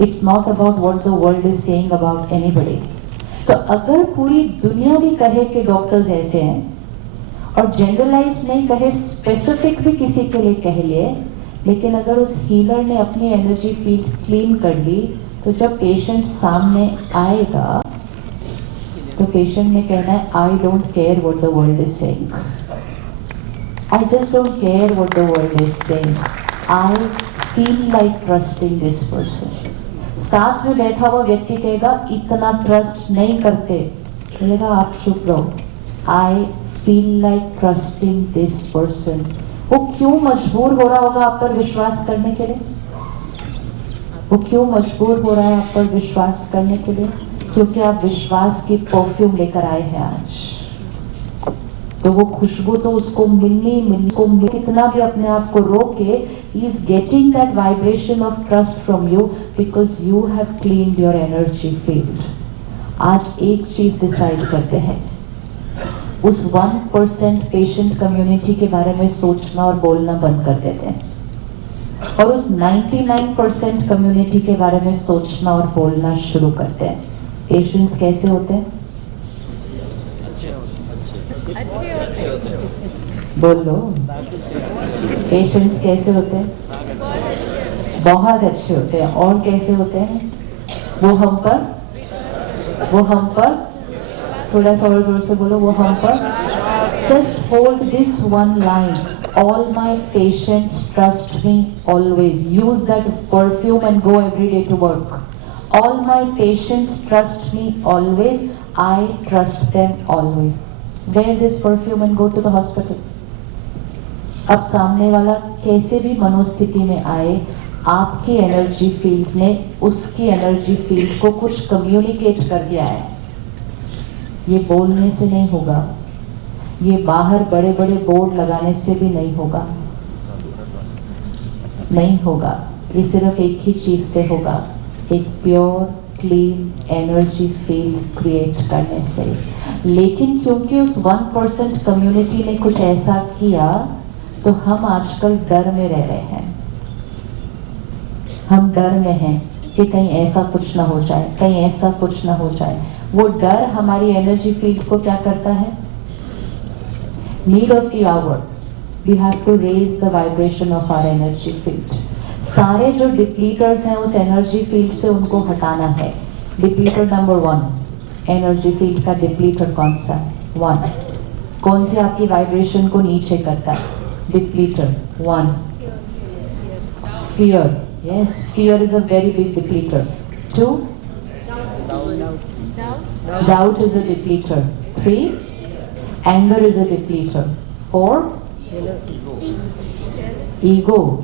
It's not about what the world is saying about anybody. तो अगर पूरी दुनिया भी कहे कि डॉक्टर्स ऐसे हैं और जनरलाइज नहीं कहे, स्पेसिफिक भी किसी के लिए कह लिए, लेकिन अगर उस हीलर ने अपनी एनर्जी फील्ड क्लीन कर ली, तो जब पेशेंट सामने आएगा तो पेशेंट ने कहना है I don't care what the world is saying, I just don't care what the world is saying, I feel like trusting this person. साथ में बैठा हुआ व्यक्ति कहेगा इतना ट्रस्ट नहीं करते, कहेगा आप चुप रहो, I feel like trusting this person. वो क्यों मजबूर हो रहा होगा आप पर विश्वास करने के लिए? वो क्यों मजबूर हो रहा है आप पर विश्वास करने के लिए? क्योंकि आप विश्वास की परफ्यूम लेकर आए हैं आज, तो वो खुशबू तो उसको मिलनी कितना भी अपने आप को रोके, he is getting that vibration of trust from you because you have cleaned your energy field. आज एक चीज डिसाइड करते हैं, उस 1% पेशेंट कम्युनिटी के बारे में सोचना और बोलना बंद कर देते हैं और उस 99% कम्युनिटी के बारे में सोचना और बोलना शुरू करते हैं। पेशेंट्स कैसे होते हैं? बोलो, पेशेंट्स कैसे होते हैं? बहुत अच्छे होते हैं। और कैसे होते हैं? वो हम पर थोड़ा सा और जोर से बोलो, वो हम पर। Just hold this one line, all my patients trust me always. Use that perfume and go every day to work. All my patients trust me always, I trust them always. Wear this perfume and go to the hospital. अब सामने वाला कैसे भी मनोस्थिति में आए, आपकी energy field ने उसकी एनर्जी फील्ड को कुछ कम्युनिकेट कर दिया है। ये बोलने से नहीं होगा, ये बाहर बड़े बड़े बोर्ड लगाने से भी नहीं होगा, ये सिर्फ एक ही चीज से होगा, एक pure clean energy field create करने से। लेकिन क्योंकि उस 1% कम्युनिटी ने कुछ ऐसा किया, तो हम आजकल डर में रह रहे हैं। हम डर में हैं कि कहीं ऐसा कुछ ना हो जाए, कहीं ऐसा कुछ ना हो जाए। वो डर हमारी एनर्जी फील्ड को क्या करता है? Need of the hour, we have to raise the vibration of our energy field. सारे जो डिप्लीटर्स हैं उस एनर्जी फील्ड से उनको हटाना है। डिप्लीटर नंबर 1, एनर्जी फील्ड का डिप्लीटर कौन सा? 1। कौन से आपकी वाइब्रेशन को नीचे करता है? Depleter 1. Fear, yes, fear is a very big depleter. 2. Doubt is a depleter. 3. Anger is a depleter. 4. Ego.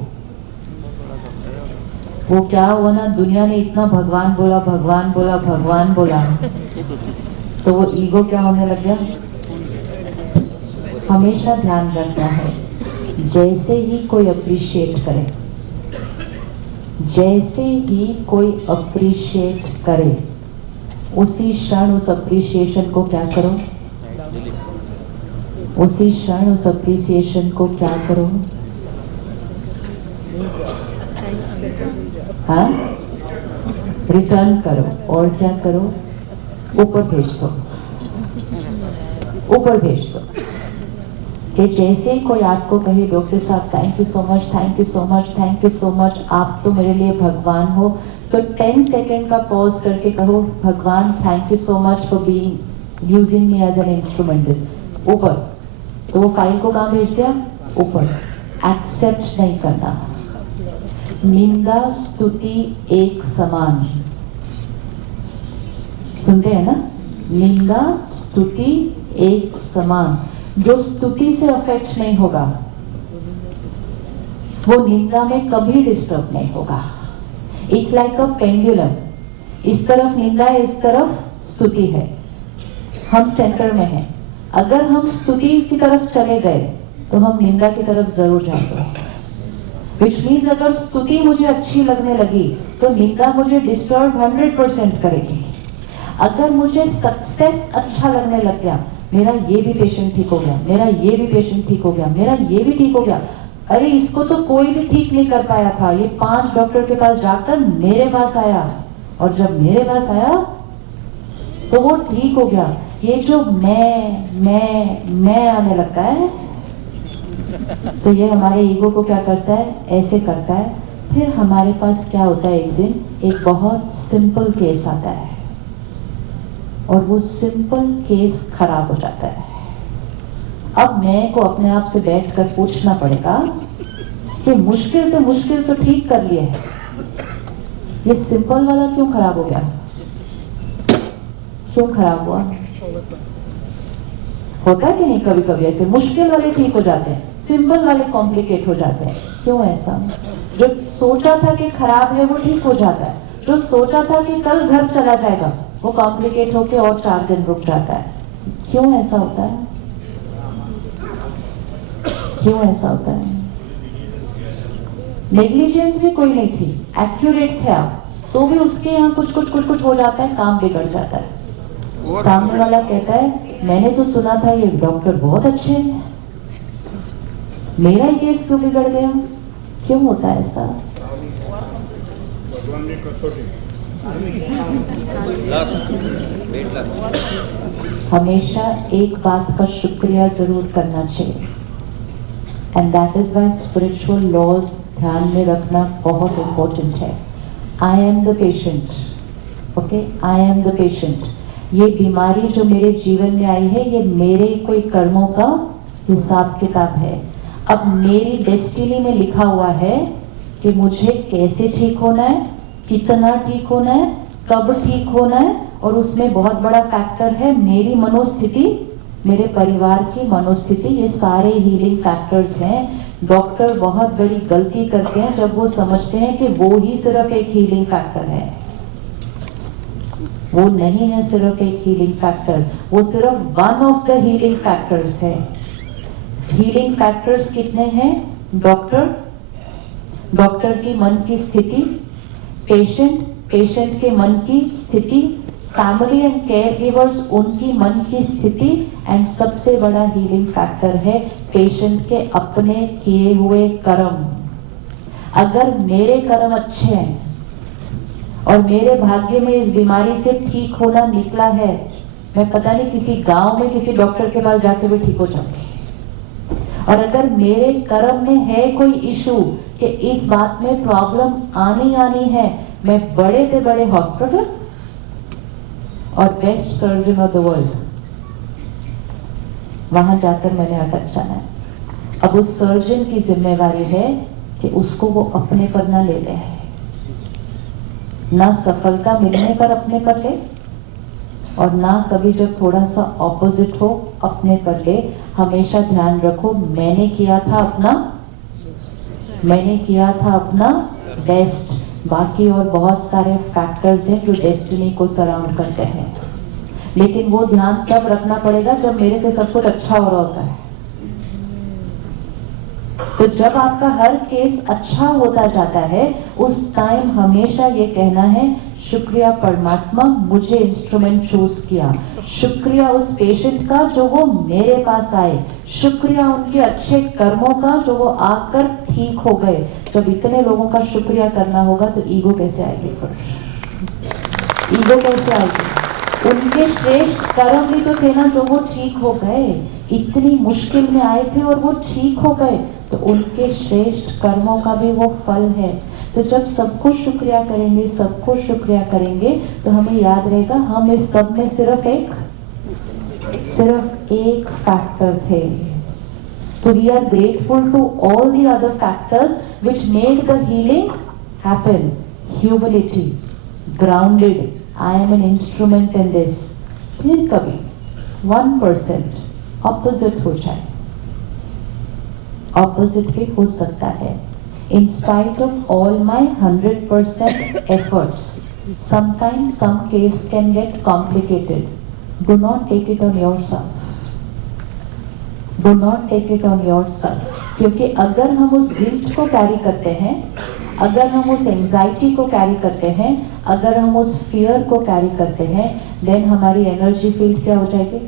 वो क्या हुआ ना, दुनिया ने इतना भगवान बोला, तो वो ईगो क्या होने लग गया? हमेशा ध्यान रखना है, जैसे ही कोई अप्रिशिएट करे, उसी क्षण उस अप्रिशिएशन को क्या करो? हाँ, रिटर्न करो। और क्या करो? ऊपर भेज दो। कि जैसे ही कोई आपको कहे डॉक्टर साहब थैंक यू सो मच, आप तो मेरे लिए भगवान हो, तो 10 सेकेंड का पॉज करके कहो, भगवान thank you so much for being using me as an instrument. ऊपर, तो वो फाइल को कहाँ भेज दिया? ऊपर। एक्सेप्ट नहीं करना। निंदा स्तुति एक समान, सुनते हैं ना? निंदा स्तुति एक समान। जो स्तुति से अफेक्ट नहीं होगा, वो निंदा में कभी डिस्टर्ब नहीं होगा। इट्स लाइक अ पेंडुलम, इस तरफ निंदा है, इस तरफ स्तुति है, हम सेंटर में हैं। अगर हम स्तुति की तरफ चले गए तो हम निंदा की तरफ जरूर जाएंगे। विच मीन्स अगर स्तुति मुझे अच्छी लगने लगी तो निंदा मुझे डिस्टर्ब 100% करेगी। अगर मुझे सक्सेस अच्छा लगने लग गया, मेरा ये भी पेशेंट ठीक हो गया, मेरा ये भी पेशेंट ठीक हो गया, मेरा ये भी ठीक हो गया, अरे इसको तो कोई भी ठीक नहीं कर पाया था, ये 5 डॉक्टर के पास जाकर मेरे पास आया, और जब मेरे पास आया तो वो ठीक हो गया। ये जो मैं आने लगता है, तो ये हमारे ईगो को क्या करता है, ऐसे करता है। फिर हमारे पास क्या होता है, एक दिन एक बहुत सिंपल केस आता है और वो सिंपल केस खराब हो जाता है। अब मैं को अपने आप से बैठकर पूछना पड़ेगा कि मुश्किल तो ठीक कर लिए है, ये सिंपल वाला क्यों खराब हो गया, क्यों खराब हुआ? होता है कि नहीं, कभी कभी ऐसे मुश्किल वाले ठीक हो जाते हैं, सिंपल वाले कॉम्प्लिकेट हो जाते हैं। क्यों ऐसा? जो सोचा था कि खराब है वो ठीक हो जाता है, जो सोचा था कि कल घर चला जाएगा वो कॉम्प्लिकेट होके और 4 दिन रुक जाता है। क्यों ऐसा होता है? क्यों ऐसा होता है? नेग्लिजेंस भी कोई नहीं थी, एक्यूरेट थे आप, तो भी उसके यहाँ कुछ हो जाता है, काम बिगड़ जाता है। सामने वाला कहता है मैंने तो सुना था ये डॉक्टर बहुत अच्छे हैं, मेरा ही केस क्यों बिगड़ गया? क्यों होता है ऐसा? हमेशा एक बात का शुक्रिया जरूर करना चाहिए, and that is why spiritual laws ध्यान में रखना बहुत इंपॉर्टेंट है। I am the patient, okay, I am the patient. ये बीमारी जो मेरे जीवन में आई है, ये मेरे कोई कर्मों का हिसाब किताब है। अब मेरी डेस्टिनी में लिखा हुआ है कि मुझे कैसे ठीक होना है, कितना ठीक होना है, कब ठीक होना है, और उसमें बहुत बड़ा फैक्टर है मेरी मनोस्थिति, मेरे परिवार की मनोस्थिति। ये सारे हीलिंग फैक्टर्स हैं। डॉक्टर बहुत बड़ी गलती करते हैं जब वो समझते हैं कि वो ही सिर्फ एक हीलिंग फैक्टर है। वो नहीं है सिर्फ एक हीलिंग फैक्टर, वो सिर्फ one of the healing factors है। हीलिंग फैक्टर्स कितने हैं? डॉक्टर की मन की स्थिति, पेशेंट के मन की स्थिति, फैमिली एंड केयर गिवर्स उनकी मन की स्थिति, एंड सबसे बड़ा हीलिंग फैक्टर है पेशेंट के अपने किए हुए कर्म। अगर मेरे कर्म अच्छे हैं और मेरे भाग्य में इस बीमारी से ठीक होना निकला है, मैं पता नहीं किसी गांव में किसी डॉक्टर के पास जाके भी ठीक हो जाऊंगी। और अगर मेरे कर्म में है कोई इशू कि इस बात में प्रॉब्लम आनी है, मैं बड़े से बड़े हॉस्पिटल और best surgeon of the world वहां जाकर मैंने अटक जाना है। अब उस सर्जन की जिम्मेवारी है कि उसको वो अपने पर ना ले ले, ना सफलता मिलने पर अपने पर ले, और ना कभी जब थोड़ा सा ऑपोजिट हो अपने पर ले। हमेशा ध्यान रखो मैंने किया था अपना बेस्ट। बाकी और बहुत सारे फैक्टर्स हैं जो डेस्टिनी को सराउंड करते हैं, लेकिन वो ध्यान तब रखना पड़ेगा जब मेरे से सब कुछ अच्छा हो रहा होता है। तो जब आपका हर केस अच्छा होता जाता है, उस टाइम हमेशा ये कहना है शुक्रिया परमात्मा, मुझे इंस्ट्रूमेंट चूज किया। शुक्रिया उस पेशेंट का जो वो मेरे पास आए, शुक्रिया उनके अच्छे कर्मों का जो वो आकर ठीक हो गए। जब इतने लोगों का शुक्रिया करना होगा तो ईगो कैसे आएगी? फिर ईगो कैसे आएगी? उनके श्रेष्ठ कर्म भी तो थे ना जो वो ठीक हो गए। इतनी मुश्किल में आए थे और वो ठीक हो गए, तो उनके श्रेष्ठ कर्मों का भी वो फल है। तो जब सबको शुक्रिया करेंगे तो हमें याद रहेगा हम इस सब में सिर्फ एक फैक्टर थे। तो we are grateful to all the other factors which made the healing happen. Humility, grounded, I am an instrument in this. फिर कभी 1% ऑपोजिट हो जाए, ऑपोजिट भी हो सकता है। In spite of all my 100% efforts, sometimes some case can get complicated. Do not take it on yourself. Do not take it on yourself. क्योंकि अगर हम उस गिल्ट को कैरी करते हैं, अगर हम उस एंजाइटी को कैरी करते हैं, अगर हम उस फियर को कैरी करते हैं, देन हमारी एनर्जी फील्ड क्या हो जाएगी?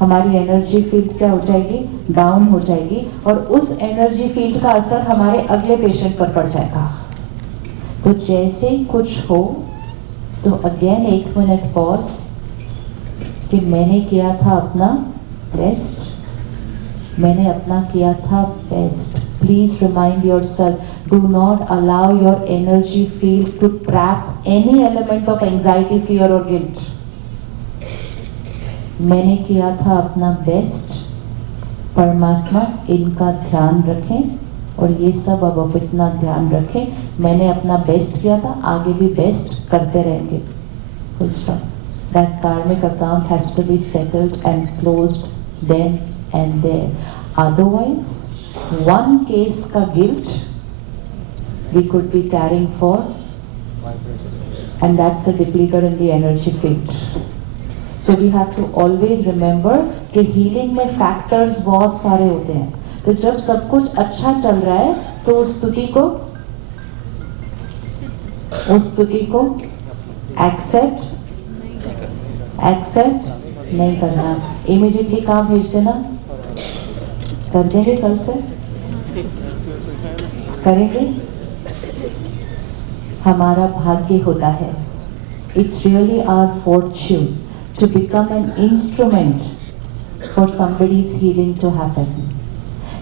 हमारी एनर्जी फील्ड क्या हो जाएगी, डाउन हो जाएगी, और उस एनर्जी फील्ड का असर हमारे अगले पेशेंट पर पड़ जाएगा। तो जैसे ही कुछ हो तो अगेन 1 मिनट पॉज कि मैंने किया था अपना बेस्ट, मैंने अपना किया था best. Please remind yourself, do not allow your energy field to trap any element of anxiety, fear और गिल्ट। मैंने किया था अपना बेस्ट, परमात्मा इनका ध्यान रखें, और ये सब अब इतना ध्यान रखें, मैंने अपना बेस्ट किया था, आगे भी बेस्ट करते रहेंगे। Full stop. That karmic account has to be settled and closed then and there. Otherwise, one case का guilt we could be carrying for, and that's a depleter in the energy field. So we have to always remember कि healing में factors बहुत सारे होते हैं। तो जब सब कुछ अच्छा चल रहा है तो उस स्तुति को एक्सेप्ट नहीं करना, इमीडिएटली काम भेज देना। कर देंगे, कल से करेंगे। हमारा भाग्य होता है, it's really our fortune to become an instrument for somebody's healing to happen.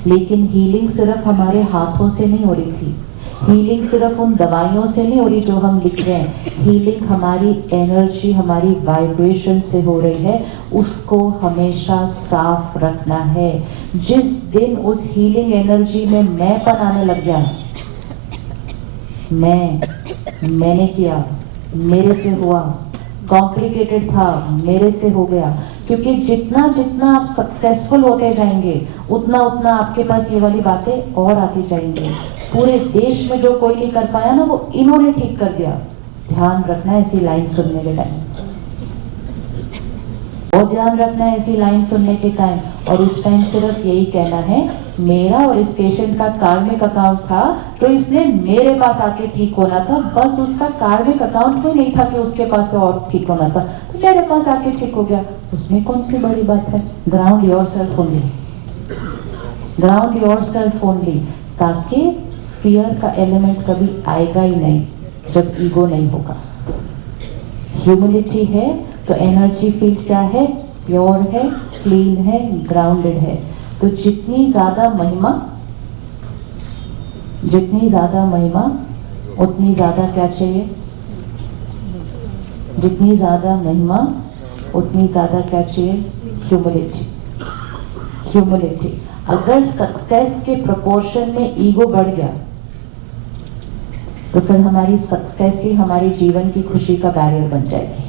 लेकिन हीलिंग सिर्फ हमारे हाथों से नहीं हो रही थी, हीलिंग सिर्फ उन दवाइयों से नहीं हो रही जो हम लिख रहे हैं, हीलिंग हमारी एनर्जी, हमारी वाइब्रेशन से हो रही है। उसको हमेशा साफ रखना है। जिस दिन उस हीलिंग एनर्जी में मैंपन आने लग गया, मैंने किया, मेरे से हुआ, कॉम्प्लिकेटेड था, मेरे से हो गया। क्योंकि जितना जितना आप सक्सेसफुल होते जाएंगे उतना उतना आपके पास ये वाली बातें और आती जाएंगी। पूरे देश में जो कोई नहीं कर पाया ना, वो इन्होंने ठीक कर दिया। ध्यान रखना है ऐसी लाइन सुनने के टाइम, और ध्यान रखना है ऐसी लाइन सुनने के टाइम। और उस टाइम सिर्फ यही कहना है, मेरा और इस पेशेंट का कार्मिक अकाउंट था तो इसने मेरे पास आके ठीक होना था। बस उसका कार्मिक अकाउंट में नहीं था कि उसके पास और ठीक होना था, तो मेरे पास आके ठीक हो गया। उसमें कौन सी बड़ी बात है। Ground yourself only, ground yourself only, ताकि फियर का एलिमेंट कभी आएगा ही नहीं जब ईगो नहीं होगा। ह्यूमिलिटी है तो एनर्जी फील्ड क्या है, प्योर है, क्लीन है, ग्राउंडेड है। तो जितनी ज्यादा महिमा उतनी ज्यादा क्या चाहिए, जितनी ज्यादा महिमा उतनी ज्यादा क्या चाहिए, ह्यूमिलिटी। अगर सक्सेस के प्रोपोर्शन में ईगो बढ़ गया तो फिर हमारी सक्सेस ही हमारी जीवन की खुशी का बैरियर बन जाएगी।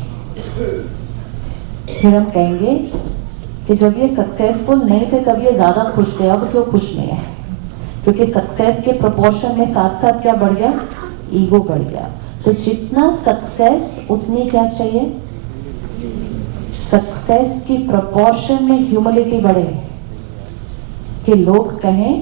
फिर हम कहेंगे कि जब ये सक्सेसफुल नहीं थे तब ये ज्यादा खुश थे, अब क्यों खुश नहीं है। क्योंकि सक्सेस के प्रोपोर्शन में साथ साथ क्या बढ़ गया, ईगो बढ़ गया। तो जितना सक्सेस उतनी क्या चाहिए, सक्सेस की प्रोपोर्शन में ह्यूमिलिटी बढ़े, कि लोग कहें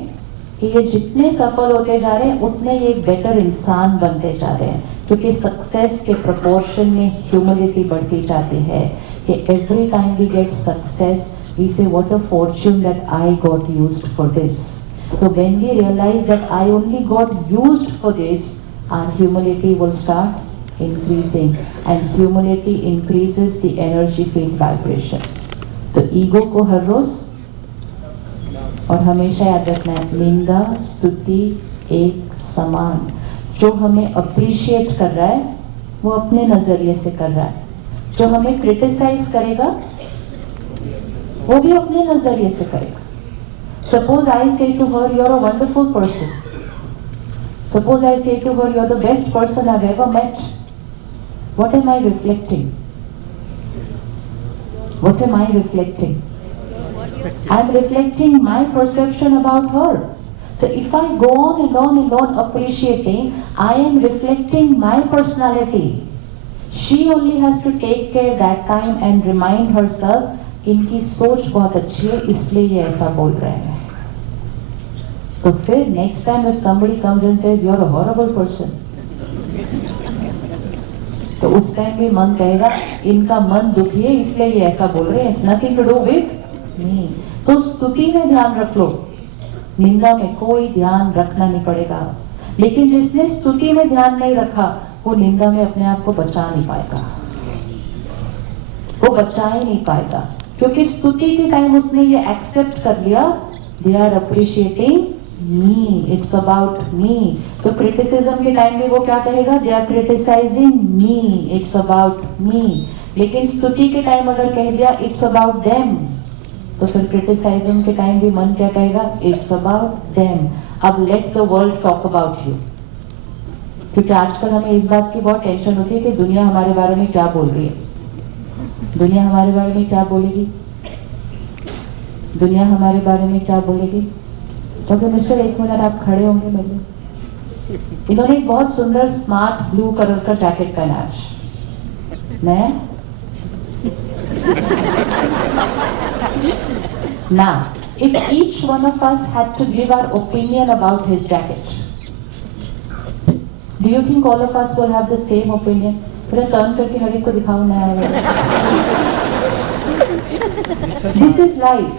कि ये जितने सफल होते जा रहे हैं उतने ये एक बेटर इंसान बनते जा रहे हैं। क्योंकि सक्सेस के प्रोपोर्शन में ह्यूमिलिटी बढ़ती जाती है कि every time we get success we say what a fortune that I got used for this. तो when we realise that I only got used for this, our humility will start increasing, and humility increases the energy field vibration. तो ego को हर रोज और हमेशा याद रखना है, निंदा स्तुति एक समान। जो हमें अप्रिशिएट कर रहा है वो अपने नजरिए से कर रहा है, जो हमें क्रिटिसाइज करेगा वो भी अपने नजरिए से करेगा। Suppose I say to her you are a wonderful person, suppose I say to her you are the best person I have ever met, what am I reflecting, what am I reflecting? I am reflecting my perception about her. So if I go on and on and on appreciating, I am reflecting my personality. She only has to take care that time and remind herself, इनकी सोच बहुत अच्छी है इसलिए ये ऐसा बोल रहे हैं। तो फिर next time if somebody comes and says you are a horrible person, तो उस टाइम भी मन कहेगा इनका मन दुखी है इसलिए ये ऐसा बोल रहे हैं, it's nothing to do with me. तो स्तुति में ध्यान रख लो, निंदा में कोई ध्यान रखना नहीं पड़ेगा। लेकिन जिसने स्तुति में ध्यान नहीं रखा वो निंदा में अपने आप को बचा नहीं पाएगा, वो बचा ही नहीं पाएगा, क्योंकि स्तुति के टाइम उसने ये एक्सेप्ट कर लिया, they are appreciating me, it's about me. तो क्रिटिसिज्म के टाइम में वो क्या कहेगा, they are criticising me, it's about me. लेकिन स्तुति के टाइम अगर कह दिया इट्स अबाउट देम, तो फिर क्रिटिसाइज्म के टाइम भी मन क्या कहेगा, इट्स अबाउट देम। अब let the world talk about you, क्योंकि आजकल हमें इस बात की बहुत टेंशन होती है कि दुनिया हमारे बारे में क्या बोल रही है, दुनिया हमारे बारे में क्या बोलेगी, दुनिया हमारे बारे में क्या बोलेगी। तो मिस्टर एक मिनट आप खड़े होंगे मेरे लिए। इन्होंने एक बहुत सुंदर स्मार्ट ब्लू कलर का जैकेट पहना है, नया। Now, if each one of us had to give our opinion about his jacket, do you think all of us will have the same opinion? फिर टर्न करके हर एक को दिखाओ नया वाला। This is life.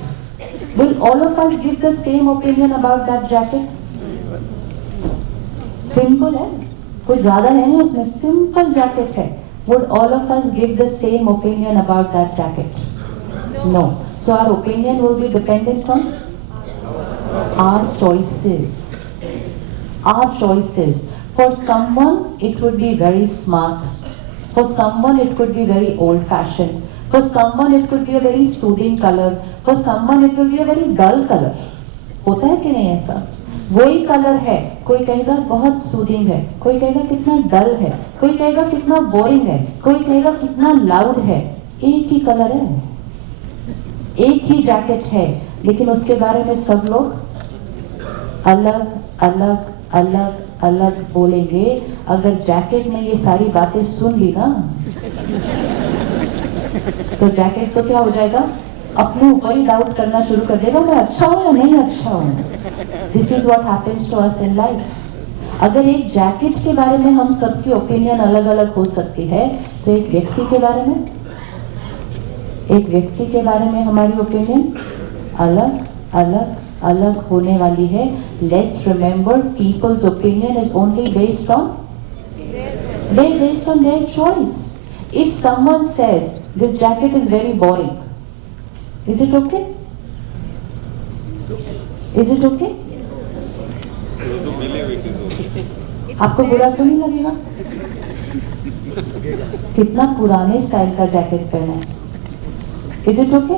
Will all of us give the same opinion about that jacket? Simple है, कोई ज्यादा है नहीं उसमें, simple jacket है। Would all of us give the same opinion about that jacket? No. So our opinion will be dependent on our choices. Our choices. For someone it would be very smart. For someone it could be very old-fashioned. For someone it could be a very soothing color. For someone it will be a very dull color. होता है कि नहीं ऐसा? वही colour है, कोई कहेगा बहुत सूदिंग है, कोई कहेगा कितना डल है, कोई कहेगा कितना बोरिंग है, कोई कहेगा कितना लाउड है। एक ही कलर है, एक ही जैकेट है, लेकिन उसके बारे में सब लोग अलग अलग अलग अलग बोलेंगे। अगर जैकेट में ये सारी बातें सुन ली ना, तो जैकेट तो क्या हो जाएगा, अपने ऊपर ही डाउट करना शुरू कर देगा, मैं अच्छा हूं या नहीं अच्छा हूं। This is what happens to us in life. अगर एक जैकेट के बारे में हम सबकी ओपिनियन अलग अलग हो सकती है, तो एक व्यक्ति के बारे में, एक व्यक्ति के बारे में हमारी ओपिनियन अलग अलग अलग होने वाली है। Let's remember, peoples opinion is only based on their choice. If someone says this jacket is very boring, is it okay? Is it okay? आपको बुरा तो नहीं लगेगा? कितना पुराने स्टाइल का जैकेट पहना है, इज इट ओके?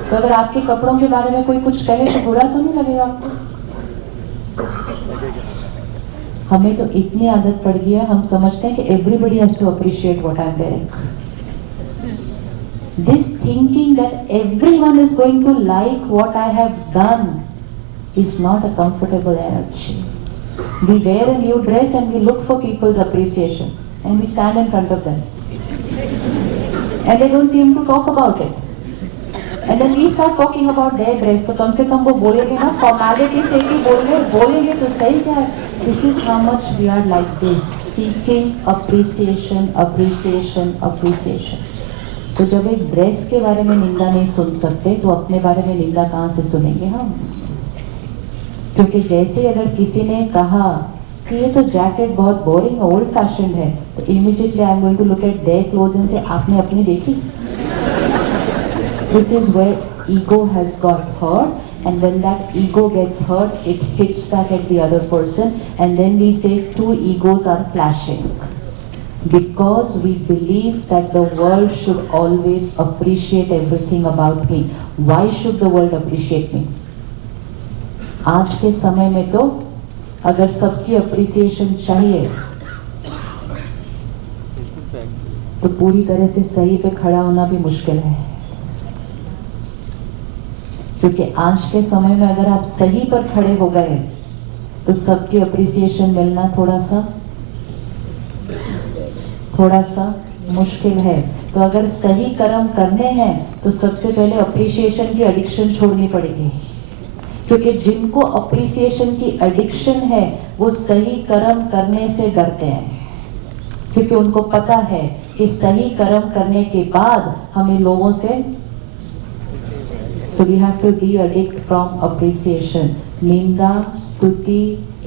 तो अगर आपके कपड़ों के बारे में कोई कुछ कहे तो बुरा तो नहीं लगेगा आपको? हमें तो इतनी आदत पड़ गई है, हम समझते हैं कि everybody has to appreciate what I am wearing. This thinking that everyone is going to like what I have done is not a comfortable energy. We wear a new dress and we look for people's appreciation and we stand in front of them and they don't seem to talk about it, and then we start talking about their dress। तो कम से कम वो बोलेंगे ना, formality से ही बोलेंगे तो सही क्या है। This is how much we are like this, seeking appreciation appreciation appreciation. तो जब एक ड्रेस के बारे में निंदा नहीं सुन सकते, तो अपने बारे में निंदा कहाँ से सुनेंगे हम? क्योंकि जैसे अगर किसी ने कहा कि ये तो जैकेट बहुत बोरिंग ओल्ड फैशन है, तो immediately I am going to look at their clothes and say आपने अपनी देखी? This is where ego has got hurt, and when that ego gets hurt it hits back at the other person, and then we say two egos are clashing, because we believe that the world should always appreciate everything about me. Why should the world appreciate me? आज के समय में तो अगर सबकी appreciation चाहिए तो पूरी तरह से सही पे खड़ा होना भी मुश्किल है, क्योंकि आज के समय में अगर आप सही पर खड़े हो गए तो सबकी अप्रिसिएशन मिलना थोड़ा सा मुश्किल है। तो अगर सही कर्म करने हैं तो सबसे पहले अप्रिसिएशन की एडिक्शन छोड़नी पड़ेगी, क्योंकि जिनको अप्रिसिएशन की एडिक्शन है वो सही कर्म करने से डरते हैं, क्योंकि उनको पता है कि सही कर्म करने के बाद हमें लोगों से So we have to de-addict from appreciation. निंदा स्तुति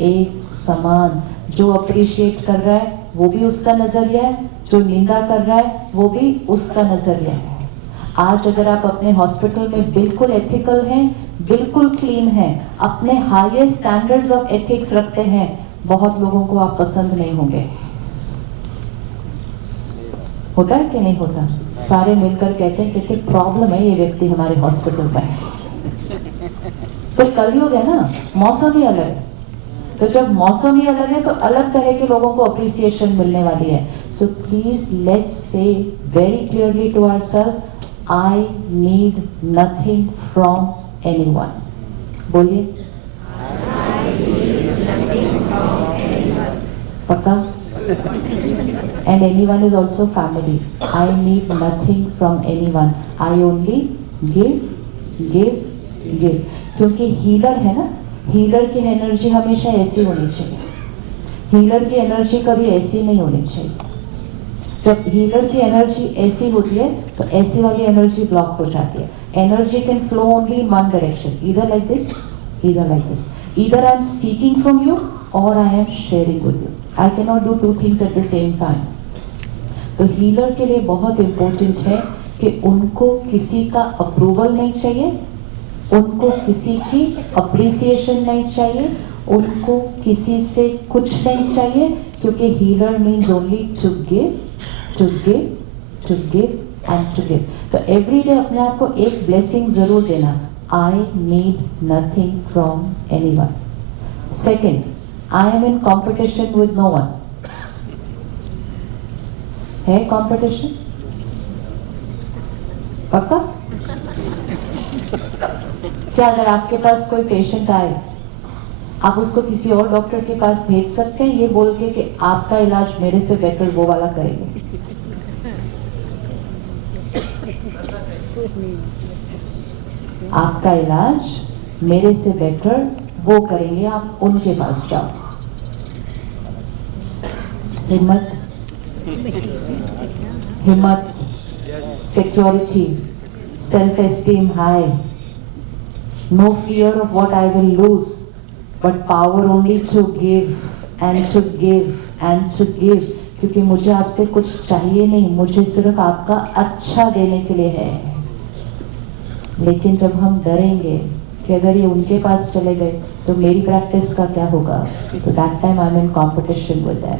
एक समान. जो अप्रिशिएट कर रहा है वो भी उसका नजरिया है, जो निंदा कर रहा है वो भी उसका नजरिया है. आज अगर आप अपने हॉस्पिटल में बिल्कुल एथिकल हैं, बिल्कुल क्लीन हैं, अपने हाईएस्ट स्टैंडर्ड्स ऑफ एथिक्स रखते हैं, बहुत लोगों को आप पसंद नहीं होंगे. होता है कि नहीं होता? सारे मिलकर कहते हैं कितनी प्रॉब्लम है ये व्यक्ति हमारे हॉस्पिटल में. तो कलयुग है ना, मौसम ही अलग है. तो जब मौसम ही अलग है तो अलग तरह के लोगों को अप्रिसिएशन मिलने वाली है. So please let's say very clearly to ourself, I need nothing from anyone. बोलिए, पक्का? And anyone is also family. I need nothing from anyone. I only give, give, give. क्योंकि हीलर है ना, हीलर की energy हमेशा ऐसी होनी चाहिए. हीलर की एनर्जी कभी ऐसी नहीं होनी चाहिए. जब हीलर की एनर्जी ऐसी होती है तो ऐसी वाली एनर्जी ब्लॉक हो जाती है. Energy can flow only in one direction, either like this, either like this. Either I am seeking from you or I am sharing with you. I cannot do two things at the same time. तो healer के लिए बहुत important है कि उनको किसी का approval नहीं चाहिए, उनको किसी की अप्रिसिएशन नहीं चाहिए, उनको किसी से कुछ नहीं चाहिए, क्योंकि healer means only to give, to give, to give and to give. तो एवरीडे अपने आप को एक ब्लेसिंग जरूर देना. I need nothing from anyone. Second, I am in competition with no one. है competition? पक्का? क्या अगर आपके पास कोई पेशेंट आए, आप उसको किसी और डॉक्टर के पास भेज सकते हैं ये बोल के कि आपका इलाज मेरे से बेटर वो वाला करेंगे? आपका इलाज मेरे से बेटर वो करेंगे, आप उनके पास जाओ. हिम्मत, हिम्मत, security, self esteem high, no fear of what I will lose, but power only to give and to give and to give. क्योंकि मुझे आपसे कुछ चाहिए नहीं, मुझे सिर्फ आपका अच्छा देने के लिए है. लेकिन जब हम डरेंगे कि अगर ये उनके पास चले गए तो मेरी प्रैक्टिस का क्या होगा, तो that time I am in competition with them.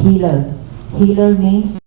Healer, healer means